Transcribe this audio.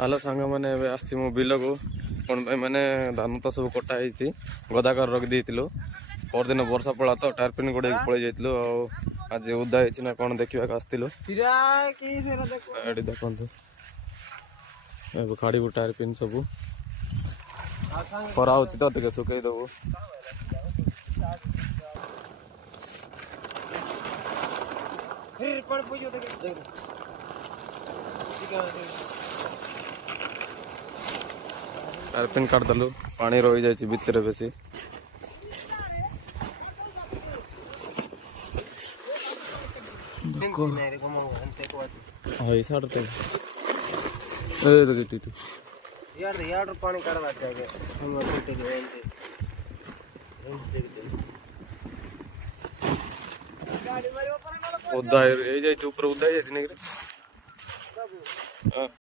hello सांग मैंने आसी मो बिल को कौन मैंने धान तो सब कटा गदा कर रखी देलु पर दिन वर्षा पड़ा तो टायर पिन गोड़े पड़े जाइलु आज उदा ना कौन देखा आसलु देखु खाड़ी टायर पिन सब खरा हो तो सुखई दबु टायर पिन काटदेलु पानी रही जाए भितर बेसी पानी काढ़वा उदा ऊपर उदा